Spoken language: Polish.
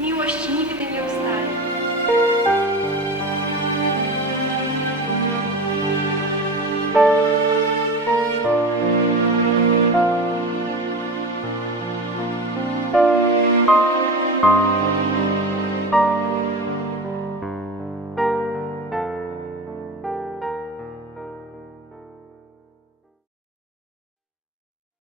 Miłość nigdy nie ustaje.